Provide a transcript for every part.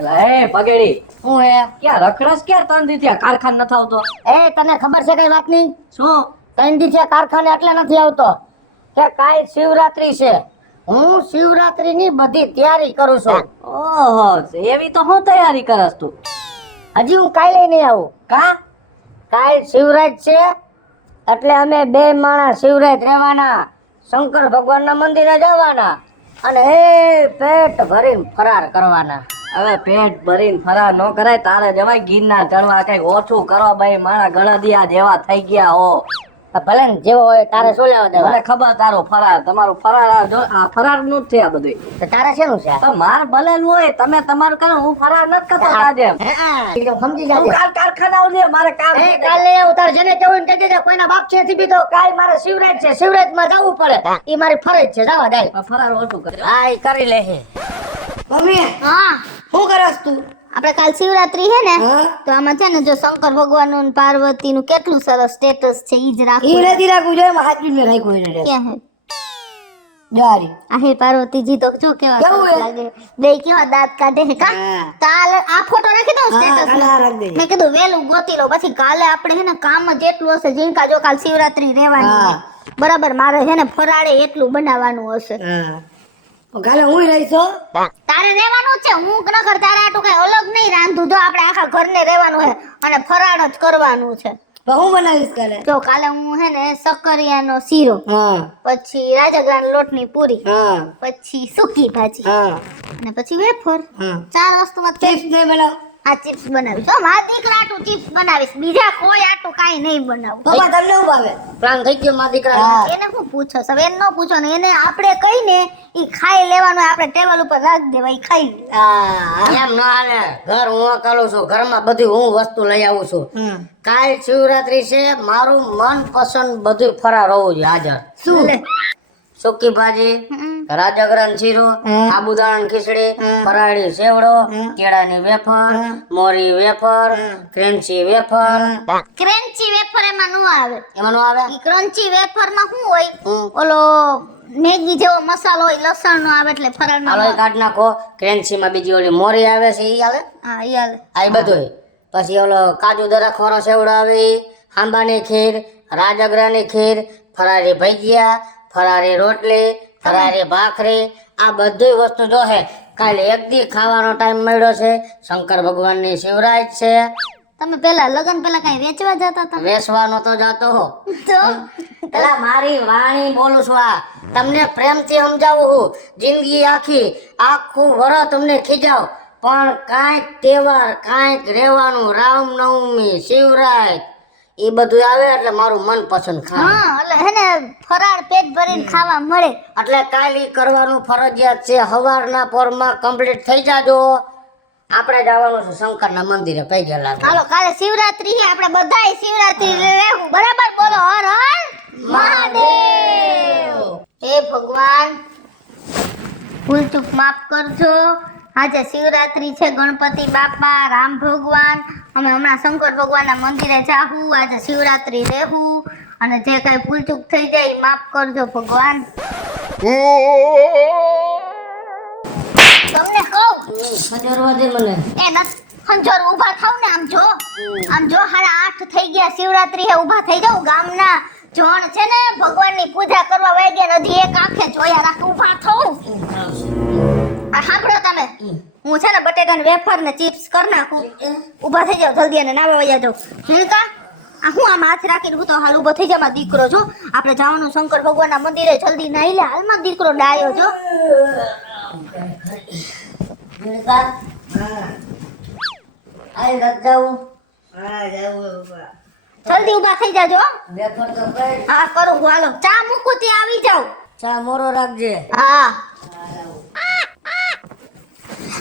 એલા એ પગેડી હું હે ક્યાં રખડસ ક્યાં ત્રણ દી થયા કારખાન નથી આવતો? એ તને ખબર છે કઈ વાતની? શું? ત્રણ દી છે કારખાને એટલે નથી આવતો કે કાલ શિવરાત્રી છે. હું શિવરાત્રીની બધી તૈયારી કરું છું. ઓહો, એવી તો હું તૈયારી કરસ તું? હજી હું કાલે નહીં આવું. કા? કાલ શિવરાત છે એટલે અમે બે માણસ શિવરાત રહેવાના, શંકર ભગવાનના મંદિરે જવાના અને એ પેટ ભરીને ફરાર કરવાના. હવે પેટ ભરીને ફરાર ન કરાય, તારે જવાય ગિરનાર ચડવા. કઈક ઓછું કરો ભાઈ, મારા ગળદિયા જેવા થઈ ગયા હો. ભલે ને જેવો હોય તારે શું લેવા દેવા? મને ખબર તારો ફરાર, તમારું ફરાર આ ફરાર નું જ છે આ બધું. તો તારે શેનું છે? તો માર ભલેલું હોય, તમે તમારું કરો, હું ફરાર નથી કરતો આજે. સમજી તું જાય. કાલ કારખાના આવજે, મારે કામ છે. કાલે આવું તારે જેને કેવું એને કહી દેજે. કોઈના બાપ છે થી તો કાલ મારે શિવરાત છે, શિવરાતમાં જવું પડે. ઈ મારી ફરજ છે, જવા દે. ફરાર ઓછું કરે. હા ઈ કરી લે છે. મમ્મી હા શું કરસ તું? આપણે કાલ શિવરાત્રી છે ને, હા? તો આમાં છે ને જો શંકર ભગવાન નું પાર્વતી નું કેટલું સરસ સ્ટેટસ છે ઈ જ ઈ રાખવું. નથી રાખવું જોઈએ, એમાં હાચવી ને રાખ્યું એને. ક્યાં હે જારી આ હે પાર્વતીજી તો જો કેવા કેવું સરસ હે? લાગે, બે કેવા દાંત કાઢે છે કા. હા. કાલે આ ફોટો રાખી દઉં હા, સ્ટેટસ કાલે આ રાખી દેજે. મેં કીધું વેલું ગોતી લો, પછી કાલે આપણે છે ને કામ જ એટલું હશે. જીનકા જો કાલ શિવરાત્રી રહેવાની હા. છે. બરાબર, મારે છે ને ફરાળે એટલું બનાવવાનું હશે. હા કાલે હું રહીશ હો. તારે રહેવાનું જ છે, હું ન કર તારે આટલું કઈ અલગ નહીં રાંધું. જો આપણે આખા ઘરને રહેવાનું છે અને ફરાળ જ કરવાનું છે. તો હું બનાવીશ કાલે? જો કાલે હું હે ને સક્કરિયાનો શીરો, હા પછી રાજગરાના લોટની પૂરી, હા પછી સૂકી ભાજી હા અને પછી વેફર. હા. 4 વસ્તુમાં ચિપ્સ નહીં બનાવ? આ ચિપ્સ બનાવીશ. જો મારા દીકરા આટું ચિપ્સ બનાવીશ, બીજા કોઈ આટું કાઈ નહીં બનાવું. પપ્પા તમને શું ભાવે? પ્લાન થઈ ગયો મારા દીકરા. હા. એને શું પૂછો? હવે એને ન પૂછો ને, એને આપણે કહીને ઈ ખાઈ લેવાનું. આપણે ટેબલ ઉપર રાખી દેવા, ઈ ખાઈ લે. હા એમ ન હાલે. ઘર હું કરું છું, ઘરમાં બધી હું વસ્તુ લઈ આવું છું. હમ. કાલ શિવરાત્રી છે, મારું મનપસંદ બધું ફરાર હોવું જોઈએ હાજર. શું? લે. સૂકી ભાજી, રાજગરાનો શીરો, હમ. સાબુદાણાની ખીચડી, હમ. ફરાળી સેવડો, હમ. કેળાની વેફર, હમ. મોરી વેફર, હમ. Crunchy wafer. ક્રન્ચી વેફર એમાં નો આવે. એમાં નો આવે? ઈ ક્રન્ચી વેફર માં શું હોય? હમ. ઓલો મેગી જેવો મસાલો હોય, લસણ નો આવે એટલે ફરાળ હાલો એ માં. કાઢ નાખો. ક્રન્ચીમાં બીજી ઓલી મોરી આવે છે ઈ આવે. હા ઈ હાલે. આ ઈ બધું. પછી ઓલો કાજુ દરાખવાનો સેવડો આવે ઈ, આંબાની ખીર, રાજગરાની ખીર, ફરારી ભજીયા, ફરારી રોટલી, ફરારી ભાખરી, આ બધી વસ્તુ જો છે. કાલે એક દી ખાવાનો ટાઈમ મળ્યો છે. શંકર ભગવાનની શિવરાત છે. તમે પેલા લગન પેલા કઈ વેચવા જતા હતા? વેસવાનો તો જાતો હો. તો પેલા મારી વાણી બોલું છું. આ તમને પ્રેમથી સમજાવું હું. જિંદગી આખું વરસ તમને ખીજાવ, પણ કાંઈક તહેવાર, કાંઈક રહેવાનું, રામનવમી, શિવરાત, એ બધું આવે એટલે મારું મનપસંદ ખાવાનું. હા, એટલે હે ને ફરાળ પેટ ભરીને ખાવા મળે. એટલે કાલ ઈ કરવાનું ફરજિયાત છે. સવારના પોરમાં કમ્પ્લીટ થઈ જાજો. આપણે જવાનું છે શંકરના મંદિરે પૈકી લાગે. હાલો કાલે શિવરાત્રી છે, આપણે બધાય શિવરાત્રી રહેવું. બરાબર બોલો, હર હર મહાદેવ. હે ભગવાન, ભૂલ ચૂક માફ કરજો. આજે શિવરાત્રી છે, ગણપતિ બાપા, રામ ભગવાન, અમે હમણાં શંકર ભગવાનના મંદિરે જાહું. આજે શિવરાત્રી રહેવું અને જે કઈ ભૂલ ચૂક થઈ જાય ઈ માફ કરજો ભગવાન. તમને કહું ખજરવા દે મને. એ નસ ખંજોર ઊભા થાવ ને, આમ જો 8:30 થઈ ગયા, શિવરાત્રી હે, ઊભા થઈ જાવ. ગામના જણ છે ને ભગવાનની પૂજા કરવા વઈ ગયા, હજી એક આંખે જોયા રાખ. ઊભા થાવ. આ સાંભળો તમે, હું છે ને બટેટાની વેફર ને ચિપ્સ કરી નાખું. ઊભા થઈ જાવ જલ્દી અને નાવા વયા જાવ. જીણકા આ હું આમ હાથ રાખીને હું તો હાલ ઊભો થઈ જા. મારો દીકરો જો, આપણે જવાનું શંકર ભગવાનના મંદિરે, જલ્દી નાઈ લે. હાલમાં દીકરો ડાયો જો. જીણકા, આઈ રખ જાઉં. હા જાવું પપ્પા. જલ્દી ઊભા થઈ જાજો હો. વેફર તો કઈ. હા કરું હું, હાલો ચા મૂકું ત્યાં આવી જાવ. ચા મોરો રાખજે. હા,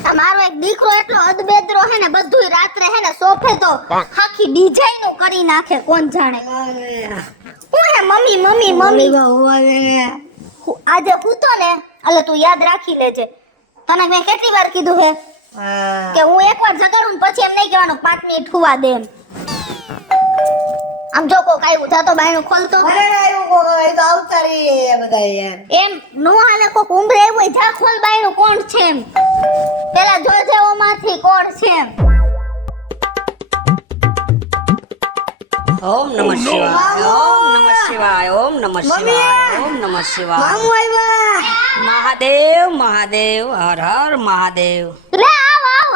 આ મારો એક દીકરો એટલો અદબેદરો હે ને, બધુંય રાત્રે હે ને સોફે તો આખી ડિઝાઇન નું કરી નાખે. કોણ જાણે હું હે મમ્મી મમ્મી મમ્મી. આજે પૂતો ને એટલે તું યાદ રાખી લેજે. તને મેં કેટલી વાર કીધું હે હા કે હું એકવાર જગાડું ને પછી એમ નહીં કહેવાનું 5 મિનિટ હુવા દે એમ. આમ જો કોક આવ્યું જાતો બાયણું ખોલતો અરે આવ્યું કોક, એ તો આવતા રહીએ બધા યાર. એમ નો હાલે. કોક ઉંમરે આવ્યું હોય, જા ખોલ બાયણું, કોણ છે એમ. પેલા જોજે ઓમાંથી કોણ છે એમ. ઓમ નમઃ શિવાય, ઓમ નમઃ શિવાય, ઓમ નમઃ શિવાય, ઓમ નમઃ શિવાય. મામુ આવ્યા મહાદેવ મહાદેવ, હર હર મહાદેવ. લે આવ.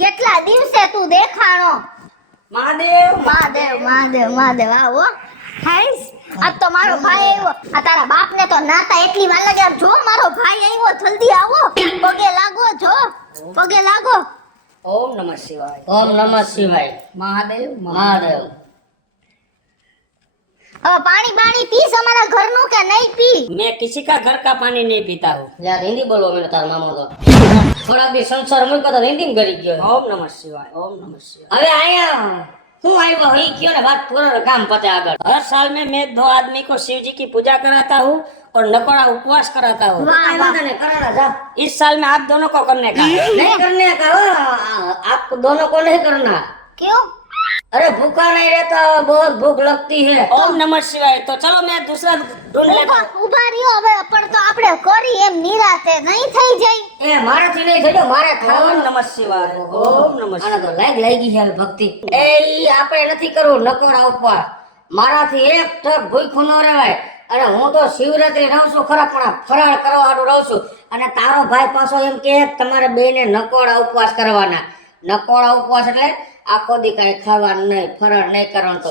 કેટલા દિવસે તું દેખાણો. મહાદેવ મહાદેવ આવો. હાઈસ આજ તો મારો ભાઈ આવ્યો. આ તારા બાપને તો નાતા એટલી વાર લાગે. આમ જો મારો ભાઈ આવ્યો, જલ્દી આવો. પગે લાગો, જો પગે લાગો. ઓમ નમઃ શિવાય, ઓમ નમઃ શિવાય. મહાદેવ મહાદેવ. હવે પાણી બાણી પીસ અમારા ઘરનું કે નહીં પી? मैं किसी का घर का पानी नहीं पीता हूँ. યાર હિન્દી બોલવા મને તાર મામો તો થોડા દી સંસાર મૂક્યો તો હિન્દી માં કરી ગયો. ओम नमः शिवाय, ओम नमः शिवाय. હવે અહીંયા હું આવ્યો હઈ કયો ને વાત પૂરો કામ પતે આગળ. हर साल में मैं 2 आदमी को शिव जी की पूजा कराता हूँ और नकोड़ा उपवास कराता हूँ. કાંઈ વાંધો નહીં, કરાના જા. इस साल में आप दोनों को करने का है. नहीं करने का हो, आप दोनों को नहीं करना. क्यों? अरे भूखा नहीं रहता, बहुत भूख लगती है. ओम नमः शिवाय. तो चलो मैं दूसरा ढूंढ लेता हूँ. ઉભા રહ્યો હવે. પણ તો આપણે કરી એમ નિરાતે નહીં થઈ જાય. એ મારાથી નહીં થયો, મારે ओम ખાવાનું. नमः शिवाय, ओम नमः આને शिवाय. તો લાગી છે હવે ભક્તિ. એ ઈ આપણે નથી કરવું નકોરા ઉપવાસ. મારાથી એક ટક ભૂખ્યું ન રહેવાય. અને હું તો શિવરાત્રી રહું છું ખરા, પણ આ ફરાળ કરવા હાટુ રહું છું. અને તારો ભાઈ પાછો એમ કે તમારે બેને નકોરા ઉપવાસ કરવાના. નકોરા ઉપવાસ એટલે આખો દી કઈ ખાવાનું નહીં, ફરાળ નહીં કરવાનું. તો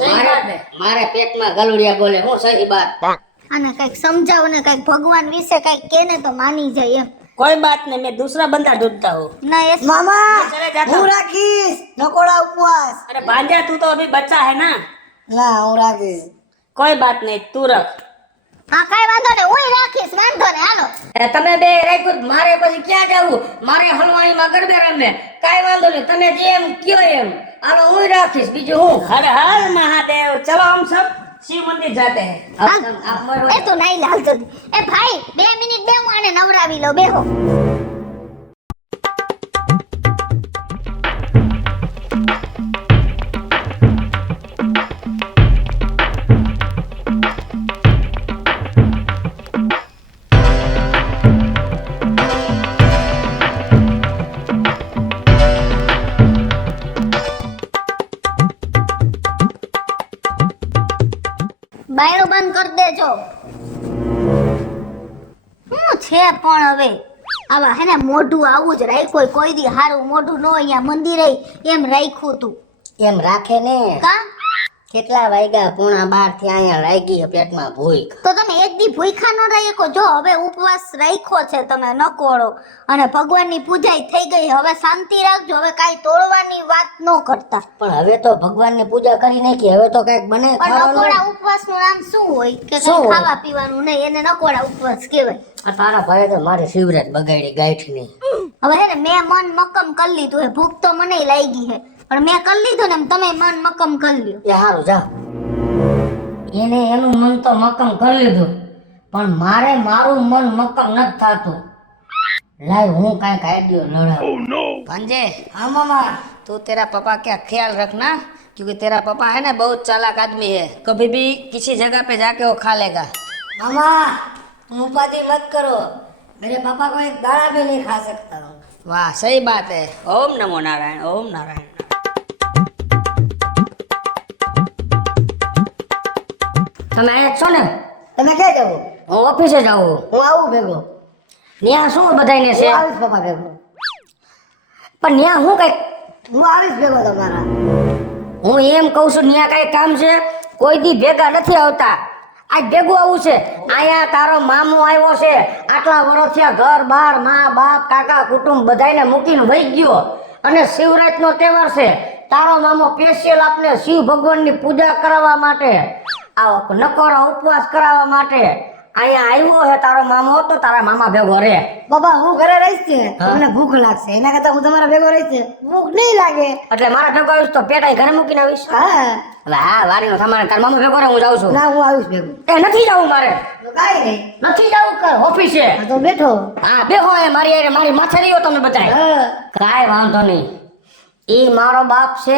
મારે પેટમાં ગલુડિયા બોલે. હું સહી બાત. આને કઈક સમજાવો ને કઈક ભગવાન વિશે કઈક કેને તો માની જાય એમ. कोई बात नहीं, मैं दूसरा बंदा ढूंढता हूँ. ના એ મામા ચલે જાતા હું રાખીશ નકોડા ઉપવાસ. अरे भांजा तू तो अभी बच्चा है ना. ના હું રાખીશ. कोई बात नहीं, तू रख. હા કઈ વાંધો નહીં, હું રાખીશ. વાંધો નહીં, હાલો. એ તમે બે રાખ્યું તો મારે પછી ક્યાં જવું? મારે હલવાણીમાં ગરબે રમે. કાંઈ વાંધો નહીં, તમે જેમ કયો એમ. આનો હું રાખીશ, બીજું હું. हर हर महादेव. चलो हम सब शिव मंदिर जाते हैं. આપ મારો એ તો નહીં લાલતો. એ ભાઈ 2 મિનિટ બે, હું આને નવરાવી લો. બેહો. બાયણું બંધ કરી દેજો. શું છે પણ હવે આવા હે ને મોઢું આવું જ રાખ્યું. કોઈ દી હારું મોઢું ન હોય. અહીંયા મંદિરે એમ રાખ્યું તું. એમ રાખે ને. કા કેટલા વાગ્યા? 11:30 થી અહીંયા લાગી પેટમાં ભૂખ. તો તમે એક દી ભૂખ્યા ન રાખો. જો હવે ઉપવાસ રાખ્યો છે તમે નકોડો અને ભગવાનની પૂજાઈ થઈ ગઈ. હવે શાંતિ રાખજો. હવે કાઈ તોડવાની વાત ન કરતા. પણ હવે તો ભગવાનની પૂજા કરી નાખી, હવે તો કઈક બને પણ ખાવાનું. નકોડા ઉપવાસનું નામ શું હોય કે શું કઈ હોય? ખાવા પીવાનું નહીં, એને નકોડા ઉપવાસ કહેવાય. આ તારા ભાઈ તો મારી શિવરાત બગાડી ગાંઠની. હવે હે ને મેં મન મક્કમ કરી લીધું. હે ભૂખ તો મને લાગી છે પણ મેં કરી લીધું ને. તમે મન મક્કમ કરી લ્યો. એ હારું જા. એને એનું મન તો મક્કમ કરી લીધું, પણ મારે મારું મન મક્કમ નથી થાતું. લાય હું કાંઈક આઈડિયો લડાવું. भांजे, હા મામા. तू तेरा पापा का ख्याल रखना, क्योंकि तेरा पापा है ना बहुत चालाक आदमी है. कभी भी किसी जगह पे जाके वो खा लेगा. मामा तुम उपाधि मत करो, मेरे पापा को एक दाना भी नहीं खा सकता हूँ. वाह, सही बात है. ओम नमो नारायण, ओम नारायण. તમે અહીંયા જ છો ને? તમે ક્યાં જવું? હું ઓફિસે જાઉં. હું આવું ભેગો. ત્યાં શું બધાયને છે? હું આવીશ પપ્પા ભેગો. પણ ત્યાં હું કઈક હું આવીશ ભેગો તમારા. હું એમ કહું છું, ત્યાં કઈ કામ છે? કોઈ દી ભેગા નથી આવતા. આજ ભેગું આવું છે. અહીંયા તારો મામો આવ્યો છે, આટલા વર્ષ થયા ઘર બાર મા બાપ કાકા કુટુંબ બધાયને મૂકીને વહી ગયો. અને શિવરાત્રિનો તહેવાર છે. તારો મામો સ્પેશિયલ આપને શિવ ભગવાનની પૂજા કરાવવા માટે, આ નકોરા ઉપવાસ કરાવવા માટે અહીંયા આવ્યો છે. તારો મામો તો તારા મામા ભેગો રે. પપ્પા હું ઘરે રહીશ ને તો હા. મને ભૂખ લાગશે. એના કરતા હું તમારા ભેગો રહીશ ને ભૂખ નહીં લાગે. એટલે મારા ભેગો આવીશ તો પેટાઈ ઘરે મૂકીને આવીશ. હા હવે હા વારીનો સામાન તારા મામા ભેગો રે, હું જાઉં છું. ના હું આવીશ ભેગો. એ નથી જવું મારે, તો કાંઈ નહીં. નથી જવું કર ઓફિસે. હા તો બેઠો. હા બેહો એ મારી હારે, મારી માથે રહ્યો તમે બધાય. હા કાંઈ વાંધો નહીં. ઈ મારો બાપ છે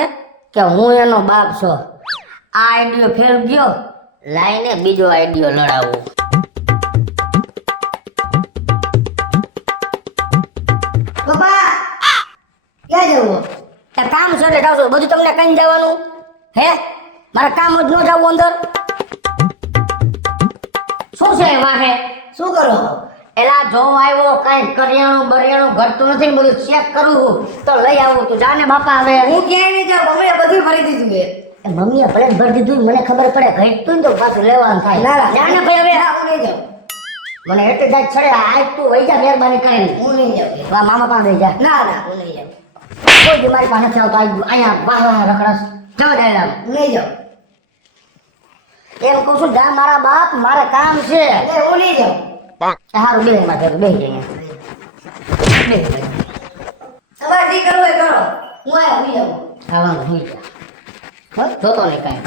કે હું એનો બાપ છું? આ આઈડિયો ફેલ ગયો, લાઈને બીજો આઈડિયો લડાવું. પપ્પા છો એટલે જાઉં છું. બધું તમને કઈ જવાનું હે? મારે કામ જ ન જવું અંદર. શું છે વાહે? શું કરો એલા જો આવ્યો કઈ કરિયાણું બરિયાણું ઘટતું નથી ને બધું ચેક કરું છું. તો લઈ આવું તું જાને બાપા હવે. હું ક્યાંય નહીં જાઉં મમ્મીએ બધું ભરી દીધું છે એ મમ્મીએ ભલે જ ભરી દીધું મને ખબર પડે ઘટતું ને તો પાછું લેવાનું થાય. ના, ના. જાને ભાઈ હવે ના, હું નહીં જાઉં મને એટલે જ છડે આજ તું વઈ જા મહેરબાની કરીને. હું નહીં જાઉં વા મામા પાસે વઈ જા. ના ના હું નહીં જાઉં કોઈ દી મારી પાસે નથી આવતો. અહીંયા વાહ રખડસ જવા દે એલા. હું નહીં જાઉં એમ કહું છું જા મારા બાપ મારે કામ છે. એટલે હું નહીં જાઉં સારું બેન માં બેસી જાય તમારે જે કરવું એ કરો હું આયા હું જાઉં ખાવાનું હોઈ જા બસ જોતો નહીં કાંઈ.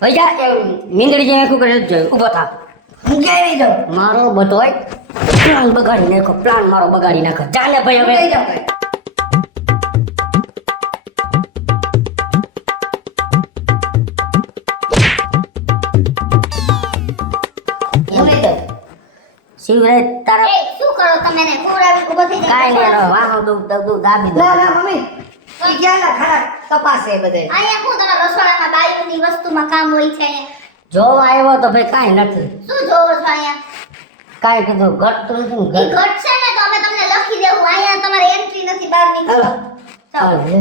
ભૈયા એ મીંદડી જે આખું કરે જ જોયું ઊભો થા. હું ક્યાંય નહીં જાઉં મારો બધોય પ્લાન બગાડી નાખો. પ્લાન મારો બગાડી નાખો. ચાલે ભાઈ હું નહીં હવે જાઉં કાંઈ. હું નહીં જાઉં શિવરાજ તારા એ શું કરો તમે ને કોરાવી ઊભો થઈ કાંઈ નહીં જાય એનો વાહો દઉં દાબી દઉં. ના ના મમ્મી ઈ ક્યાંના ખરા તપાસ છે બધે અહીંયા હું તમારા રસોડામાં બાયુની વસ્તુમાં કામ હોય છે અહીંયા જોવા આવ્યો તો ભાઈ કાંઈ નથી. શું જોવો છો અહીંયા કાંઈ કીધું ઘટતું નથી ને ઈ ઘટશે ને તો અમે તમને લખી દેવું અહીંયા તમારે એન્ટ્રી નથી બહાર નીકળો હાલો. ચાલો હવે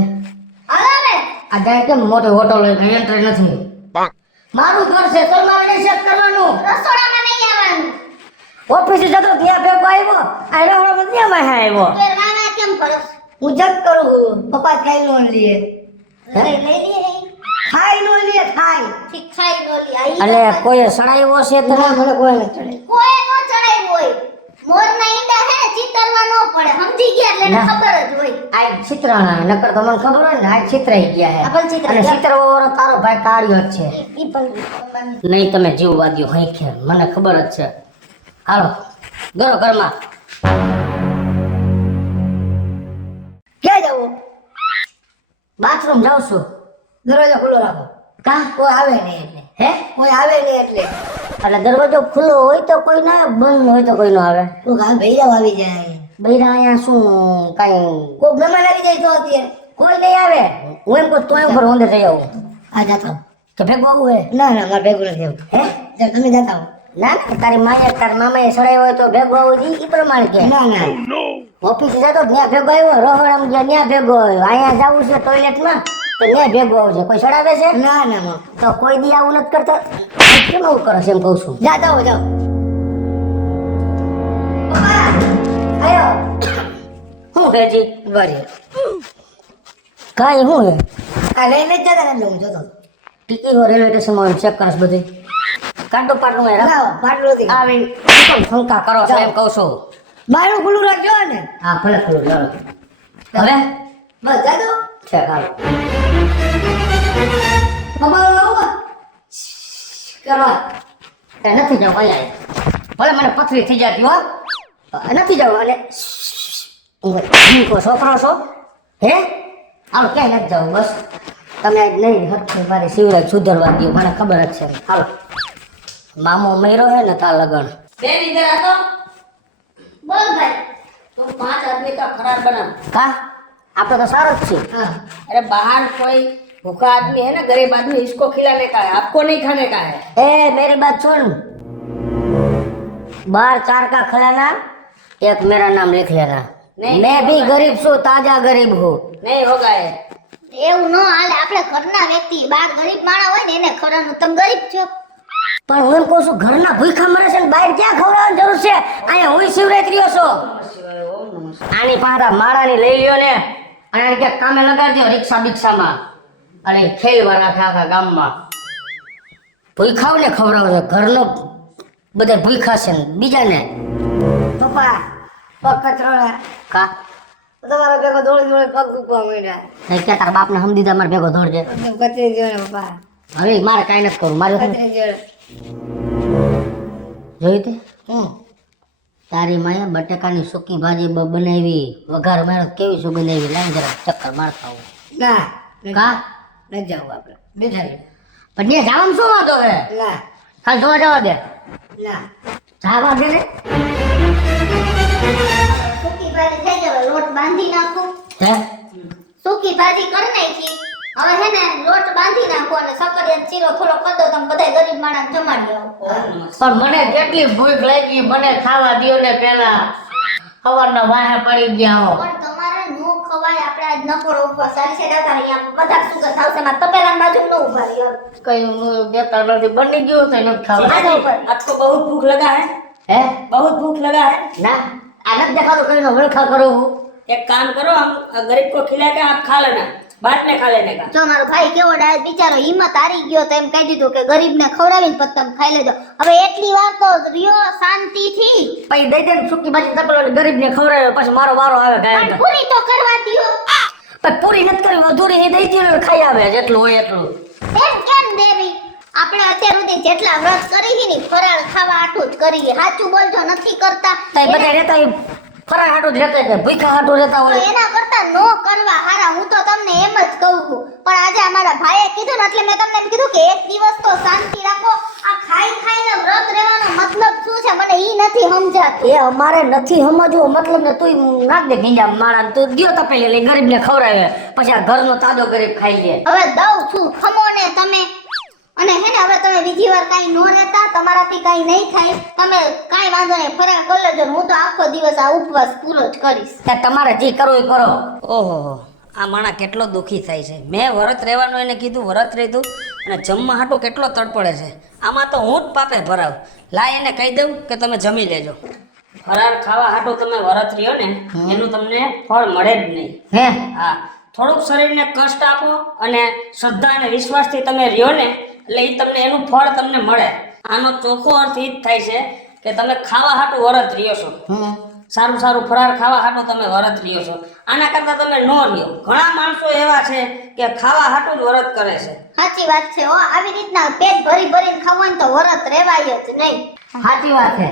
હાલો ને આ જાય કેમ મોટી હોટલ હોય કઈ એન્ટ્રી નથી. મારું ઘર છે તો મારે નહીં ચેક કરવાનું. રસોડામાં નહીં આવવાનું ઓફિસે જતો ત્યાં ભેગો આવ્યો આ રહોડામાં ત્યાં વાહે આવ્યો. તો એ મામા કેમ કરો છો? હું જગ કરું છું પપ્પા ખાઈ નો લીએ લઈ લઈએ રે. ખાઈ નો લીએ ખાઈ ઠીક ખાઈ લો લી આઈ અને કોઈએ સડાવ્યો છે તને? ના મને કોઈ નથી ચડે કોઈ નો ચડાઈ હોય મોરના ઈંડા હે ને ચિતરવા નો પડે સમજી ગયા એટલે એને ના. ખબર જ હોય આ ચિત્રાણા નકર તો મને ખબર હોય ને આ ચિત્રાઈ ગયા આ પણ છે. ચિત્રાઈ અને ગયા. ચિત્રવા વાળો તારો ભાઈ કાઢ્યો જ છે. ઈ પણ નહીં તમે જીવવા દ્યો હઈ ખેર મને ખબર જ છે. હાલો ગરો ઘરમાં. ક્યાં જવું બાથરૂમ જાઉં છું. દરવાજો ખુલ્લો રાખો કા કોઈ આવે નહીં એટલે હે કોઈ આવે નહીં એટલે એટલે દરવાજો ખુલ્લો હોય તો કોઈ ના આવે, બંધ હોય તો કોઈ ન આવે. કોક આ ભૈયા આવી જાય બૈરા અહીંયા શું કાંઈ કોક મહેમાન આવી જાય તો અત્યારે કોઈ નહીં આવે. હું એમ કહું તો એમ પર અંદર જઈ આવું આ જાતા હો. કે ભેગું આવું હે ના ના મારે ભેગું નથી આવતું હે ચાલ તમે જાતા હો ના ના તારી માએ તારી મામાએ સડાયો હોય તો ભેગો આવું ઈ પ્રમાણે કે ના ના ઓફિસે જતો ત્યાં ભેગો આવ્યો રહોડામાં ગયા ત્યાં ભેગો આવ્યો અહીંયા જવું છે ટોયલેટમાં તો ત્યાં ભેગો આવશે કોઈ સડાવે છે ના ના મમ્મી તો કોઈ દી આવું નથી કરતા કેમ આવું કરે છે એમ કહું છું. જાતા હો જાઓ પપ્પા આયો શું કે જી બરી કાંઈ શું હે આ લઈને જ જતા ને હું જોતો ટીકી હો રેલવે સ્ટેશનમાં ચેક કરસ બધી કાંટો પાટું હે ના પાટલું નથી આવી કેમ શંકા કરો છો એમ કહું છું. બારણું ખુલ્લું રાખજો ને હા ભલે ખરું ચાલો હવે બસ જાતો છે હાલો પપ્પા આવો કરવા એ નથી જવું અહીંયા ભલે મને પથરી થઈ જતી હો નથી જવું અને હું કો છોકરો છો હે હાલો ક્યાંય નથી જવું બસ તમે આજ નહીં હરખું મારી શિવરાજ સુધરવા દો મને ખબર જ છે હાલો મામો મયરો હે ને તા લગન બેન ઇધર આ તો બોલ ભાઈ તું 5 આદમી કા ખરાબ બના કા આપણે તો સારો જ છે હા अरे बाहर कोई भूखा आदमी है ना गरीब आदमी इसको खिलाने का है आपको नहीं खाने का है ए मेरी बात सुन बाहर 4 का खिलाना एक मेरा नाम लिख लेना नहीं मैं भी गरीब છું ताजा गरीब हूँ नहीं होगा ये એવું ન હાલે આપણે ઘરના વ્યક્તિ બાર ગરીબ માણા હોય ને એને ખવડાવવાનું તમે ગરીબ છો પણ હું એમ કહું છું ઘરના ભૂખા મરે છે ને બહાર ક્યાં ખવડાવવાની જરૂર છે અહીંયા હું શિવરાત્રીઓ છો આની પાછા માળાની લઈ લ્યો ને અને આને ક્યાંક કામે લગાડજો રિક્ષા બિક્ષામાં અને ખેલવા રાખે આખા ગામમાં ભૂખાવ ને ખવડાવજો ઘરનો બધા ભૂખા છે ને બીજાને પપ્પા પગ કચરોડા કા તમારા ભેગો દોડી દોડી પગ દુખવા માંડ્યા નહીં કે તારા બાપને સમજીદા મારે ભેગો દોડજે કચરી ગયો ને પપ્પા હવે મારે કાંઈ નથી કરવું મારે શું કચરી ગયો જોયું તે હું તારી માએ બટેકાની સૂકી ભાજી બનાવી વઘાર મારે કેવી શું બનાવી લાઈન જરા ચક્કર મારતા હું ના કા નથી જવું આપણે બેઠા રહીએ. પણ ત્યાં જવાનું શું વાંધો હે ના ખાલી જોવા જવા દે ના જાવા દે ને સૂકી ભાજી થઈ ગયો લોટ બાંધી નાખું હે સૂકી ભાજી કરી નાખી હવે હે ને લોટ બાંધી નાખો અને સકરિયા ચીરો થોડો કરી દો તમે બધા ગરીબ માણસ જમાડી આવો પણ મને કેટલી ભૂખ લાગી, મને ખાવા દ્યો ને પેલા સવારના વાહે પડી ગયા હો. પણ તમારે નો ખવાય આપણે આજ નકોર ઉપવાસ ચાલી છે દાતા અહીંયા બધા સુગર થાવશે માં તપેલા બાજુ નો ઉભા રહ્યો કઈ હું દેતા નથી, બની ગયું તો નથી ખાવા. आपको बहुत भूख लगा है હે बहुत भूख लगा है ના આ નથી દેખાતો કઈનો વળખા કરું હું. एक काम करो हम गरीब को खिला के आप खा लेना बाद में खा लेने का જો મારો ભાઈ કેવો ડાય બિચારો હિંમત હારી ગયો તો એમ કહી દીધું કે ગરીબને ખવડાવીને પછી તમે ખાઈ લેજો હવે એટલી વાર તો રહ્યો શાંતિથી પછી દઈ દે ને સૂકી ભાજી તપેલો ગરીબ ને ખવડાવે પછી મારો વારો આવે પણ ગાય પૂરી તો કરવા દ્યો પણ પૂરી નથી કરી અધૂરી એ દઈ દે ખાઈ આવે જેટલું હોય એટલું એમ કેમ દેવી આપણે અત્યાર સુધી જેટલા વ્રત કરી છે ને ફરાળ ખાવા આટું જ કરીએ સાચું બોલજો નથી કરતા તઈ બધા રહેતા હોય ફરાળ હાટું જ રહેતા હોય ભૂખા હાટું રહેતા તો હોય એના કરતા નો કરવા હારા હું તો તમને એમ જ કહું છું પણ આજે અમારા ભાઈએ કીધું ને એટલે મેં તમને એમ કીધું કે એક દિવસ તો શાંતિ રાખો આ ખાઈ ખાઈને વ્રત રહેવાનો મતલબ શું છે મને ઈ નથી સમજાતું એ અમારે નથી સમજવું મતલબ ને તું નાખ દે ગીંજા માણા તું દ્યો તપેલી લઈ ગરીબ ને ખવડાવે પછી આ ઘરનો તાજો ગરીબ ખાઈ લે હવે દઉં છું ખમો ને તમે અને હે ને હવે તમે બીજી વાર કાઈ નો રહેતા તમારાથી કાઈ નહીં થાય તમે કાઈ વાંધો નહીં ફરાળ કરી લેજો હું તો આખો દિવસ આ ઉપવાસ પૂરો જ કરીશ ત્યાં તમારે જે કરવું એ કરો ઓહો આ માણા કેટલો દુખી થાય છે મેં વરત રહેવાનું એને કીધું વરત રહેતું અને જમવા હાટું કેટલો તડપડે છે આમાં તો હું જ પાપે ભરાવ લાય એને કહી દઉં કે તમે જમી લેજો ફરાળ ખાવા હાટું તમે વરત રહ્યો ને એનું તમને ફળ મળે જ નહીં હે હા થોડુંક શરીરને કષ્ટ આપો અને શ્રદ્ધા અને વિશ્વાસથી તમે રહ્યો ને એટલે એ તમને એનું ફળ તમને મળે આનો ચોખ્ખો અર્થ એ જ થાય છે કે તમે ખાવા હાટું વરત રહ્યો છો સારું સારું ફરાળ ખાવા હાટું તમે વરત રહ્યો છો આના કરતાં તમે ન રહ્યો ઘણા માણસો એવા છે કે ખાવા હાટું જ વરત કરે છે સાચી વાત છે હો આવી રીતના પેટ ભરી ભરીને ખાવાનું તો વરત રહેવાય જ નહીં સાચી વાત છે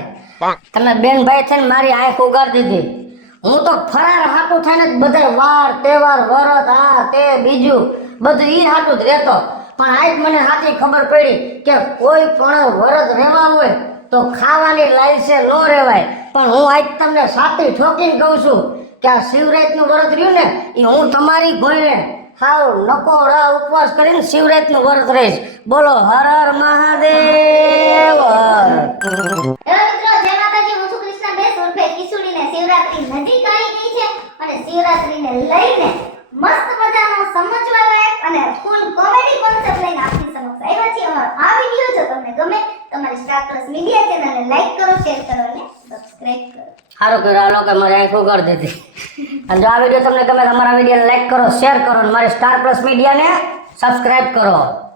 તમે બેન ભાઈ છે ને મારી આંખ ઉગાડી દીધી હું તો ફરાર હાટું થઈને જ બધા વાર તહેવાર વરત આ તે બીજું બધું ઈ હાટું જ રહેતો પણ આજ મને સાચી ખબર પડી કે કોઈ પણ વરત રહેવા હોય તો ખાવાની લાલસે ન રહેવાય પણ હું આજ તમને સાચી ઠોકીને કહું છું કે આ શિવરાતનું વ્રત રહ્યું ને એ હું તમારી ભોયને હાવ નકોડા ઉપવાસ કરીને શિવરાતનું વ્રત રહીશ બોલો હર હર મહાદેવ હેલો મિત્રો જય માતાજી હું છું કૃષ્ણા બેસ ઉર્ફે કિશુડીને શિવરાત્રી નજીક આવી ગઈ છે અને શિવરાત્રીને લઈને મસ્ત મજાનો સમજવા લાયક અને ફૂલ કોમેડી કોન્સેપ્ટ લઈને આપની સમક્ષ આવ્યા છીએ અમારો આ વિડિયો જો તમને ગમે તમારી સ્ટાર પ્લસ મીડિયા ચેનલને લાઈક કરો શેર કરો અને સબસ્ક્રાઇબ કરો સારું કર્યું આ લોકો મારી આંખ ઉગાડી દીધી અને જો આ વિડીયો તમને ગમે તો અમારા વિડીયોને લાઈક કરો શેર કરો અને મારી સ્ટાર પ્લસ મીડિયાને સબસ્ક્રાઇબ કરો